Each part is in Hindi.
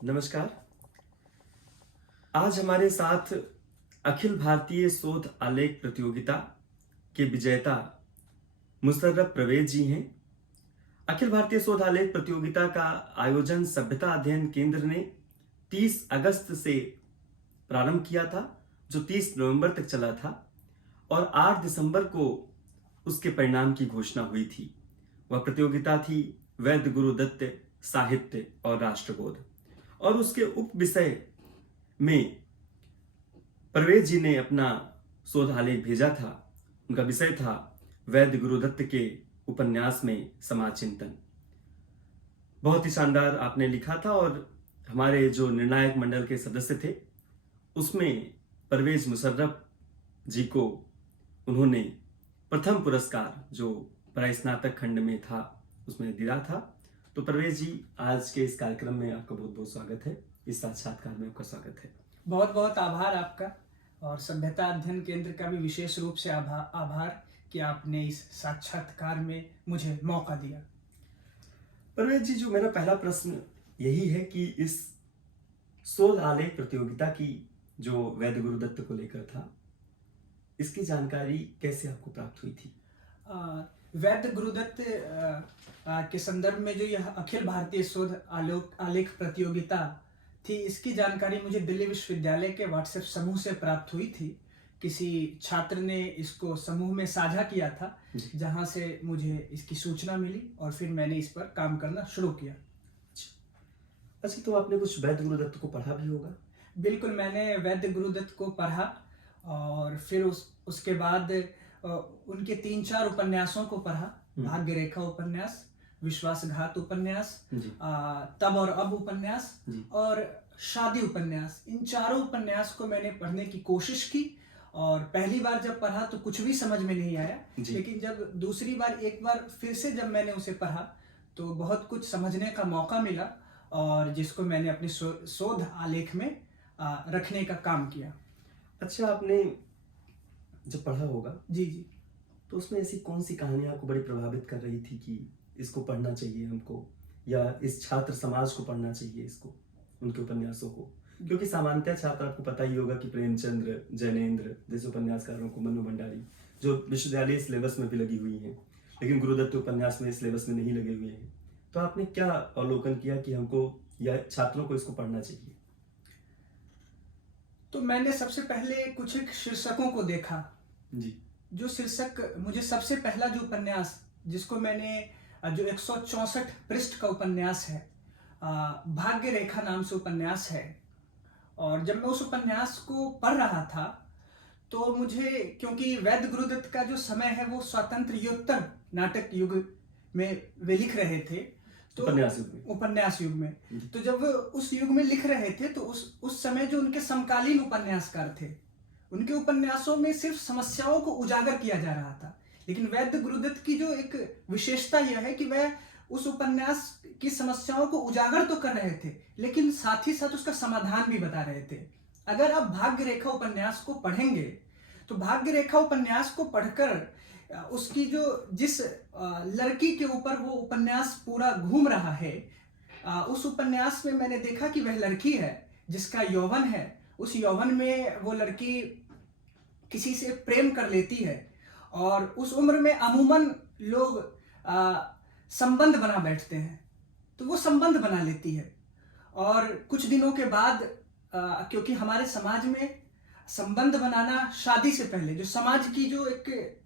नमस्कार। आज हमारे साथ अखिल भारतीय शोध आलेख प्रतियोगिता के विजेता मुशर्रफ परवेज जी हैं। अखिल भारतीय शोध आलेख प्रतियोगिता का आयोजन सभ्यता अध्ययन केंद्र ने 30 अगस्त से प्रारंभ किया था, जो 30 नवंबर तक चला था और 8 दिसंबर को उसके परिणाम की घोषणा हुई थी। वह प्रतियोगिता थी वैद्य गुरुदत्त साहित्य और राष्ट्रबोध, और उसके उप विषय में परवेज जी ने अपना शोध आलेख भेजा था। उनका विषय था वैद्य गुरुदत्त के उपन्यास में समाज चिंतन। बहुत ही शानदार आपने लिखा था और हमारे जो निर्णायक मंडल के सदस्य थे उसमें परवेज मुशर्रफ जी को उन्होंने प्रथम पुरस्कार जो परास्नातक खंड में था उसमें दिया था। तो परवेज जी, आज के इस कार्यक्रम में आपका बहुत बहुत स्वागत है। इस साक्षात्कार में आपका स्वागत है। बहुत बहुत आभार आपका, और सभ्यता अध्ययन केंद्र का भी विशेष रूप से आभार कि आपने इस साक्षात्कार में मुझे मौका दिया। परवेज जी, जो मेरा पहला प्रश्न यही है कि इस शोध आलेख प्रतियोगिता की जो वैद्य गुरुदत्त को लेकर था, इसकी जानकारी कैसे आपको प्राप्त हुई थी? वैद्य गुरुदत्त के संदर्भ में जो यह अखिल भारतीय शोध आलेख प्रतियोगिता थी, इसकी जानकारी मुझे दिल्ली विश्वविद्यालय के व्हाट्सएप समूह से प्राप्त हुई थी। किसी छात्र ने इसको समूह में साझा किया था, जहां से मुझे इसकी सूचना मिली और फिर मैंने इस पर काम करना शुरू किया। अच्छा, तो आपने कुछ वैद्य गुरुदत्त को पढ़ा भी होगा? बिल्कुल, मैंने वैद्य गुरुदत्त को पढ़ा और फिर उसके बाद उनके 3-4 उपन्यासों को पढ़ा। भाग्य रेखा उपन्यास, विश्वासघात उपन्यास, तब और अब उपन्यास और शादी उपन्यास। इन चारों उपन्यास को मैंने पढ़ने की कोशिश की और पहली बार जब पढ़ा तो कुछ भी समझ में नहीं आया, लेकिन जब दूसरी बार एक बार फिर से जब मैंने उसे पढ़ा तो बहुत कुछ समझने का मौका मिला, और जिसको मैंने अपने शोध आलेख में रखने का काम किया। अच्छा, आपने जब पढ़ा होगा जी, तो उसमें ऐसी कौन सी कहानियां आपको बड़ी प्रभावित कर रही थी कि इसको पढ़ना चाहिए हमको, या इस छात्र समाज को पढ़ना चाहिए इसको, उनके उपन्यासों को? क्योंकि सामान्यतः छात्र, आपको पता ही होगा कि प्रेमचंद्र, जैनेन्द्र जैसे उपन्यासकारों को, मनु भंडारी, जो विश्वविद्यालय सिलेबस में भी लगी हुई हैं, लेकिन गुरुदत्त उपन्यास में सिलेबस में नहीं लगे हुए हैं। तो आपने क्या अवलोकन किया कि हमको या छात्रों को इसको पढ़ना चाहिए? तो मैंने सबसे पहले कुछ एक शीर्षकों को देखा। जी। जो शीर्षक मुझे सबसे पहला जो उपन्यास जिसको मैंने जो 164 पृष्ठ का उपन्यास है, भाग्य रेखा नाम से उपन्यास है, और जब मैं उस उपन्यास को पढ़ रहा था तो मुझे, क्योंकि वैद्य गुरुदत्त का जो समय है वो स्वातंत्र्योत्तर नाटक युग में वे लिख रहे थे, तो उपन्यास युग में, तो जब उस युग में लिख रहे थे तो उस समय जो उनके समकालीन उपन्यासकार थे, उनके उपन्यासों में सिर्फ समस्याओं को उजागर किया जा रहा था। लेकिन वैद्य गुरुदत्त की जो एक विशेषता यह है कि वह उस उपन्यास की समस्याओं को उजागर तो कर रहे थे, लेकिन साथ ही साथ उसका समाधान भी बता रहे थे। अगर आप भाग्य रेखा उपन्यास को पढ़ेंगे तो भाग्य रेखा उपन्यास को पढ़कर उसकी जो जिस लड़की के ऊपर वो उपन्यास पूरा घूम रहा है, उस उपन्यास में मैंने देखा कि वह लड़की है जिसका यौवन है। उस यौवन में वो लड़की किसी से प्रेम कर लेती है, और उस उम्र में अमूमन लोग संबंध बना बैठते हैं, तो वो संबंध बना लेती है। और कुछ दिनों के बाद, क्योंकि हमारे समाज में संबंध बनाना शादी से पहले, जो समाज की जो एक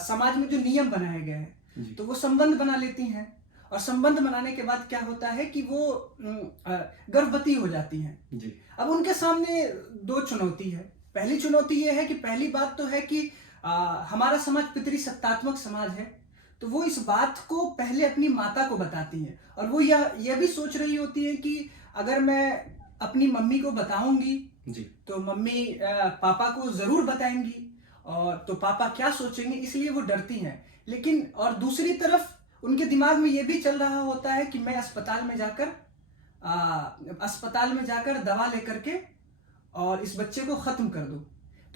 समाज में जो नियम बनाए गए हैं, तो वो संबंध बना लेती हैं, और संबंध बनाने के बाद क्या होता है कि वो गर्भवती हो जाती हैं। अब उनके सामने 2 चुनौती है। पहली चुनौती ये है कि पहली बात तो है कि हमारा समाज पितृसत्तात्मक समाज है, तो वो इस बात को पहले अपनी माता को बताती हैं, और वो यह भी सोच रही होती है कि अगर मैं अपनी मम्मी को बताऊंगी तो मम्मी पापा को जरूर बताएंगी, और तो पापा क्या सोचेंगे, इसलिए वो डरती हैं। लेकिन और दूसरी तरफ उनके दिमाग में ये भी चल रहा होता है कि मैं अस्पताल में जाकर दवा लेकर के और इस बच्चे को खत्म कर दूं।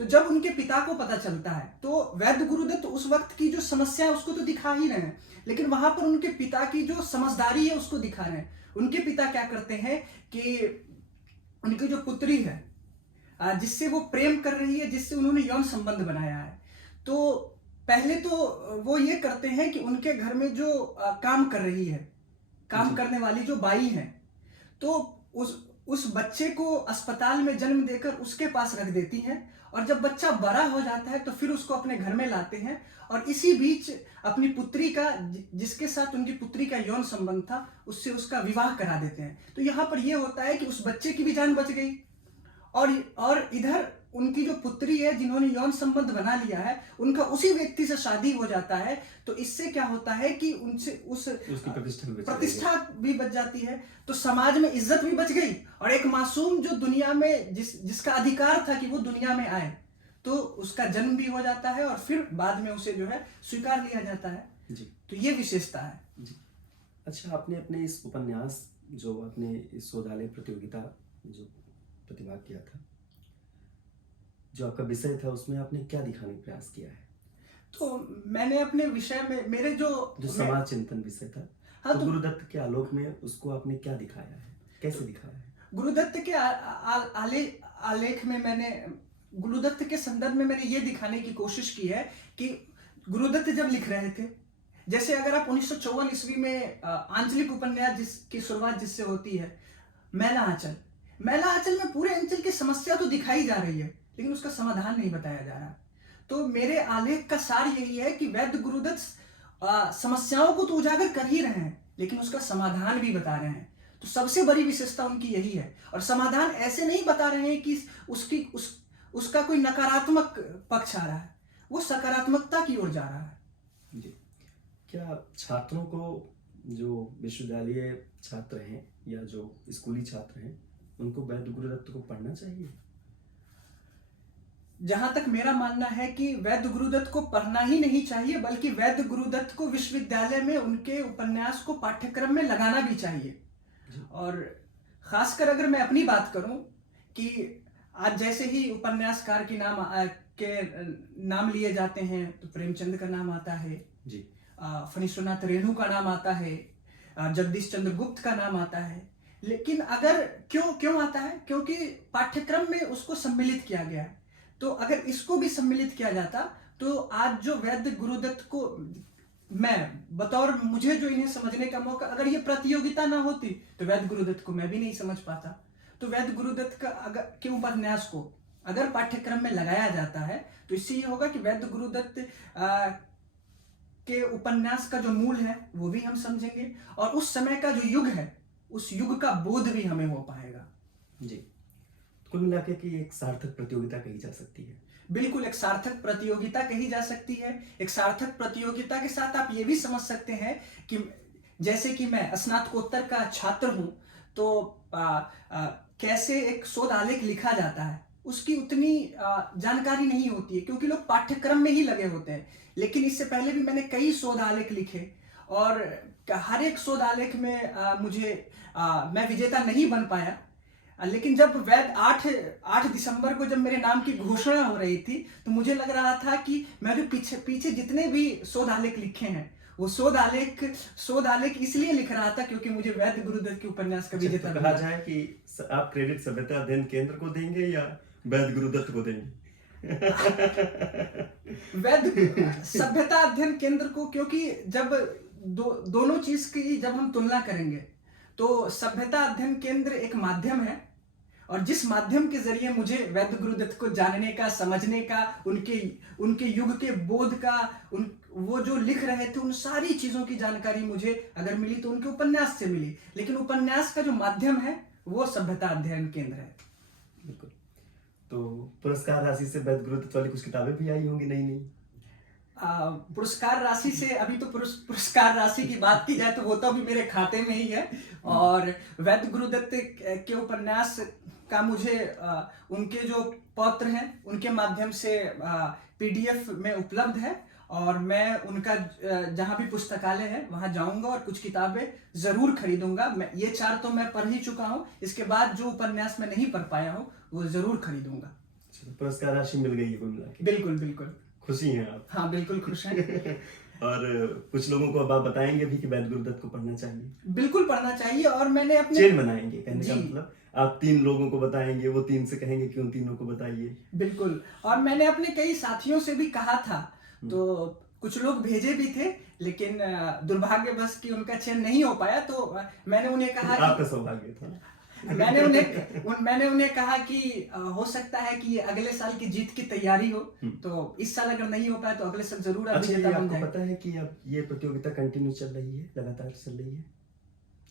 तो जब उनके पिता को पता चलता है तो वैद्य गुरुदत्त उस वक्त की जो समस्या है उसको तो दिखा ही रहे हैं, लेकिन वहां पर उनके पिता की जो समझदारी है उसको दिखा रहे हैं। उनके पिता क्या करते हैं कि उनकी जो पुत्री है जिससे वो प्रेम कर रही है, जिससे उन्होंने यौन संबंध बनाया है, तो पहले तो वो ये करते हैं कि उनके घर में जो काम कर रही है, काम जी। करने वाली जो बाई है, तो उस बच्चे को अस्पताल में जन्म देकर उसके पास रख देती हैं, और जब बच्चा बड़ा हो जाता है तो फिर उसको अपने घर में लाते हैं, और इसी बीच अपनी पुत्री का जिसके साथ उनकी पुत्री का यौन संबंध था उससे उसका विवाह करा देते हैं। तो यहाँ पर यह होता है कि उस बच्चे की भी जान बच गई, और इधर उनकी जो पुत्री है जिन्होंने यौन संबंध बना लिया है उनका उसी व्यक्ति से शादी हो जाता है। तो इससे क्या होता है कि उनसे उसकी प्रतिष्ठा भी बच जाती है, तो समाज में इज्जत भी बच गई, और एक मासूम जो दुनिया में जिसका अधिकार था कि वो दुनिया में आए, तो उसका जन्म भी हो जाता है और फिर बाद में उसे जो है स्वीकार लिया जाता है। जी। तो ये विशेषता है। जी। अच्छा, आपने अपने इस उपन्यास जो आपने इस शोधालय प्रतियोगिता जो प्रतिभाग किया था, जो आपका विषय था, उसमें आपने क्या दिखाने का प्रयास किया है? तो मैंने अपने विषय में मेरे जो समाज चिंतन विषय था, हाँ, तो गुरुदत्त के आलोक में उसको आपने क्या दिखाया है, कैसे दिखाया है? गुरुदत्त के आलेख में मैंने गुरुदत्त के संदर्भ में मैंने ये दिखाने की कोशिश की है कि गुरुदत्त जब लिख रहे थे, जैसे अगर आप 1954 ईस्वी में आंचलिक उपन्यास जिसकी शुरुआत जिससे होती है, मैला आंचल, मैला आंचल में पूरे अंचल की समस्या तो दिखाई जा रही है लेकिन उसका समाधान नहीं बताया जा रहा। तो मेरे आलेख का सार यही है कि वैद्य गुरुदत्त समस्याओं को तो उजागर कर ही रहे हैं लेकिन उसका समाधान भी बता रहे हैं। तो सबसे बड़ी विशेषता उनकी यही है, और समाधान ऐसे नहीं बता रहे हैं कि उसका कोई नकारात्मक पक्ष आ रहा है, वो सकारात्मकता की ओर जा रहा है। जी। क्या छात्रों को, जो विश्वविद्यालय छात्र हैं या जो स्कूली छात्र हैं, उनको वैद्य गुरुदत्त को पढ़ना चाहिए? जहां तक मेरा मानना है कि वैद्य गुरुदत्त को पढ़ना ही नहीं चाहिए, बल्कि वैद्य गुरुदत्त को विश्वविद्यालय में उनके उपन्यास को पाठ्यक्रम में लगाना भी चाहिए। और खासकर अगर मैं अपनी बात करूं कि आज जैसे ही उपन्यासकार के नाम लिए जाते हैं तो प्रेमचंद का नाम आता है जी, फणीश्वरनाथ रेणु का नाम आता है, जगदीश चंद्र गुप्त का नाम आता है, लेकिन अगर क्यों आता है? क्योंकि पाठ्यक्रम में उसको सम्मिलित किया गया है। तो अगर इसको भी सम्मिलित किया जाता तो आज जो वैद्य गुरुदत्त को मैं बतौर मुझे जो इन्हें समझने का मौका, अगर ये प्रतियोगिता ना होती तो वैद्य गुरुदत्त को मैं भी नहीं समझ पाता। तो वैद्य गुरुदत्त का के उपन्यास को अगर पाठ्यक्रम में लगाया जाता है तो इससे ये होगा कि वैद्य गुरुदत्त के उपन्यास का जो मूल है वो भी हम समझेंगे, और उस समय का जो युग है उस युग का बोध भी हमें हो पाएगा। जी। कुल मिला के कि एक सार्थक प्रतियोगिता कही जा सकती है। बिल्कुल, एक सार्थक प्रतियोगिता कही जा सकती है। एक सार्थक प्रतियोगिता के साथ आप ये भी समझ सकते हैं कि जैसे कि मैं स्नातकोत्तर का छात्र हूं, तो कैसे एक शोध आलेख लिखा जाता है उसकी उतनी जानकारी नहीं होती है क्योंकि लोग पाठ्यक्रम में ही लगे होते हैं। लेकिन इससे पहले भी मैंने कई शोध आलेख लिखे, और हर एक शोध आलेख में मैं विजेता नहीं बन पाया, लेकिन जब 8 दिसंबर को जब मेरे नाम की घोषणा हो रही थी तो मुझे लग रहा था कि मैं जो पीछे जितने भी शोध आलेख लिखे हैं वो शोध आलेख इसलिए लिख रहा था क्योंकि मुझे वैद्य गुरुदत्त के उपन्यास का विजेता कहा जाए कि आप क्रेडिट सभ्यता अध्ययन केंद्र को देंगे या वैद्य गुरुदत्त को देंगे? वैद्य सभ्यता अध्ययन केंद्र को, क्योंकि जब दोनों चीज की जब हम तुलना करेंगे तो सभ्यता अध्ययन केंद्र एक माध्यम है, और जिस माध्यम के जरिए मुझे वैद्य गुरुदत्त को जानने का, समझने का, उनके युग के बोध का, वो जो लिख रहे थे उन सारी चीजों की जानकारी मुझे अगर मिली तो उनके उपन्यास से मिली, लेकिन उपन्यास का जो माध्यम है वो सभ्यता अध्ययन केंद्र है। बिल्कुल। तो पुरस्कार राशि से वैद्य गुरुदत्त वाली कुछ किताबें भी आई होंगी? नहीं पुरस्कार राशि से अभी तो पुरस्कार राशि की बात की जाए तो वो तो अभी मेरे खाते में ही है, और वैद्य गुरुदत्त के उपन्यास का मुझे उनके जो पत्र हैं उनके माध्यम से PDF में उपलब्ध है, और मैं उनका जहां भी पुस्तकालय है वहां जाऊंगा और कुछ किताबें जरूर खरीदूंगा। मैं ये 4 तो मैं पढ़ ही चुका हूं, इसके बाद जो उपन्यास मैं नहीं पढ़ पाया हूं वो जरूर खरीदूंगा। अच्छा, पुरस्कार राशि मिल गई है कुल मिला के, बिल्कुल बिल्कुल। खुशी हैं आप। हाँ बिल्कुल खुश हैं। और कुछ लोगों को अब आप बताएंगे भी कि वैद्य गुरुदत्त को पढ़ना चाहिए, बिल्कुल पढ़ना चाहिए। और मैंने अपने चेन बनाएंगे, कहने का जी मतलब आप 3 लोगों को बताएंगे, वो 3 से कहेंगे कि उन तीनों को बताइए। बिल्कुल। और मैंने अपने कई साथियों से भी कहा था, तो कुछ लोग भेजे भी थे, लेकिन दुर्भाग्यवश कि उनका चयन नहीं हो पाया। तो मैंने उन्हें कहा आपका सौभाग्य था। मैंने उन्हें कहा कि हो सकता है कि अगले साल की जीत की तैयारी हो, तो इस साल अगर नहीं हो पाया तो अगले साल जरूर अच्छा, ये विजेता बन आपको जाए। पता है कि अब ये प्रतियोगिता कंटिन्यू चल रही है, लगातार चल रही है?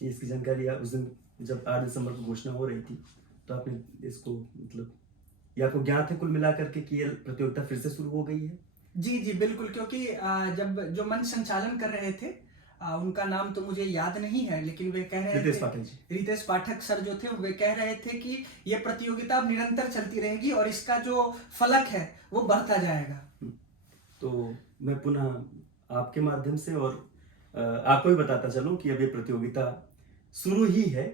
ये इसकी जानकारी उस दिन जब 8 दिसंबर को घोषणा हो रही थी, तो आपने इसको मतलब ये आपको ज्ञात है कुल मिलाकर के कि ये प्रतियोगिता फिर से शुरू हो गई है? जी जी बिल्कुल। क्योंकि जब जो मंच संचालन कर रहे थे, उनका नाम तो मुझे याद नहीं है, लेकिन वे कह रहे रितेश थे, पाठक जी। रितेश पाठक सर जो थे, वे कह रहे थे कि ये प्रतियोगिता अब निरंतर चलती रहेगी और इसका जो फलक है वो बढ़ता जाएगा। तो मैं पुनः आपके माध्यम से और आपको भी बताता चलूं कि अब ये प्रतियोगिता शुरू ही है।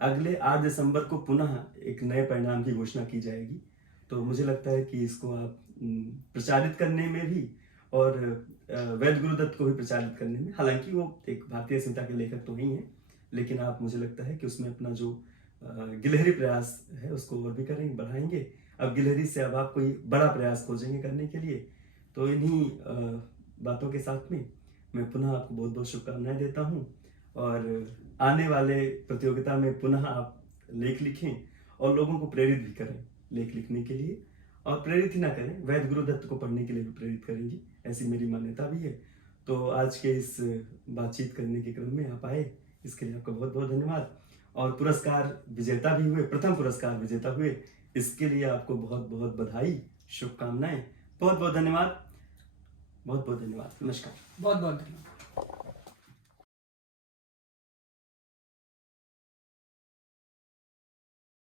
अगले 8 दिसंबर को पुनः एक नए परिणाम की घोषणा की जाएगी। तो मुझे लगता है कि इसको आप प्रचारित करने में भी और वैद्य गुरुदत्त को भी प्रचारित करने में, हालांकि वो एक भारतीय संहिता के लेखक तो ही हैं, लेकिन आप, मुझे लगता है कि उसमें अपना जो गिलहरी प्रयास है उसको और भी करेंगे, बढ़ाएंगे। अब गिलहरी से अब आप कोई बड़ा प्रयास खोजेंगे करने के लिए। तो इन्हीं बातों के साथ में मैं पुनः आपको बहुत बहुत शुभकामनाएं देता हूं, और आने वाले प्रतियोगिता में पुनः आप लेख लिखें और लोगों को प्रेरित भी करें लेख लिखने के लिए, और प्रेरित ही ना करें, वैद्य गुरुदत्त को पढ़ने के लिए भी प्रेरित करेंगी, ऐसी मेरी मान्यता भी है। तो आज के इस बातचीत करने के क्रम में आप आए, इसके लिए आपका बहुत बहुत धन्यवाद। और पुरस्कार विजेता भी हुए, प्रथम पुरस्कार विजेता हुए, इसके लिए आपको बहुत बहुत बधाई, शुभकामनाएं, बहुत बहुत धन्यवाद, बहुत बहुत धन्यवाद, नमस्कार। बहुत बहुत धन्यवाद।